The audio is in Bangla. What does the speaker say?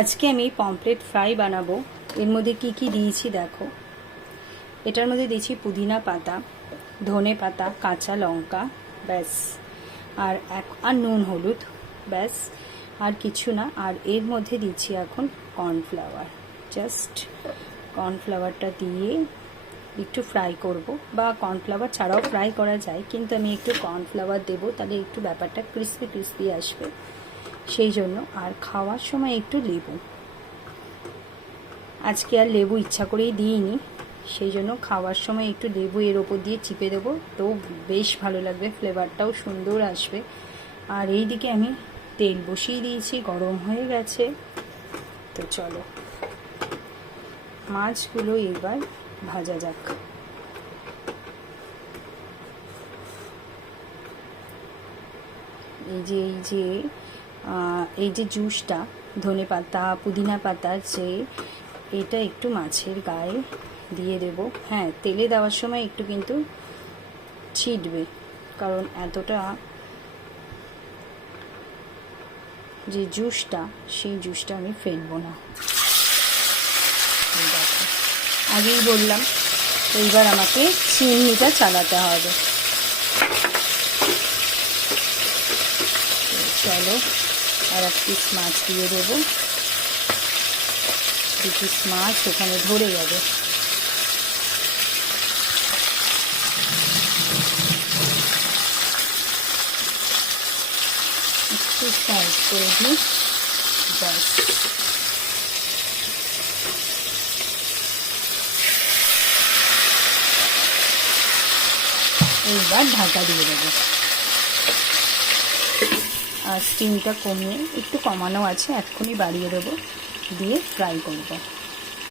আজকে আমি পমফ্রেট ফ্রাই বানাবো। এর মধ্যে কি কি দিয়েছি দেখো। এটার মধ্যে দিয়েছি পুদিনা পাতা, ধনে পাতা, কাঁচা লঙ্কা, ব্যাস। আর নুন হলুদ, ব্যাস। আর কিছু না। আর এর মধ্যে দিচ্ছি এখন কর্নফ্লাওয়ার। জাস্ট কর্নফ্লাওয়ারটা দিয়ে একটু ফ্রাই করব, বা কর্নফ্লাওয়ার ছাড়াও ফ্রাই করা যায়, কিন্তু আমি একটু কর্নফ্লাওয়ার দেবো, তাহলে একটু ব্যাপারটা ক্রিস্পি ক্রিস্পি আসবে সেই জন্য। আর খাওয়ার সময় একটু লেবু, আজকে আর লেবু ইচ্ছা করেই দিইনি, সেই জন্য খাওয়ার সময় একটু লেবু এর ওপর দিয়ে চিপে দেবো, তো বেশ ভালো লাগবে, ফ্লেভারটাও সুন্দর আসবে। আর এই দিকে আমি তেল বসিয়ে দিয়েছি, গরম হয়ে গেছে। তো চলো মাছগুলো এবার ভাজা যাক। এই যে জুসটা, ধনে পাতা পুদিনা পাতার, যে এটা একটু মাছের গায়ে দিয়ে দেব। হ্যাঁ, তেলে দেওয়ার সময় একটু কিন্তু ছিটবে, কারণ এতটা যে জুসটা, সেই জুসটা আমি ফেলবো না। দেখো, আগেই বললাম, এইবার আমাকে চিমনিটা চালাতে হবে। চলো আর এক পিস মাছ দিয়ে দেবো, দু পিস মাছ ওখানে ধরে যাবে। একটু সাইড করে দিই, ব্যাস। এইবার ঢাকা দিয়ে দেবো। আর স্টিমটা কমিয়ে, একটু কমানো আছে, এক্ষুনি বাড়িয়ে দেবো, দিয়ে ফ্রাই করবো।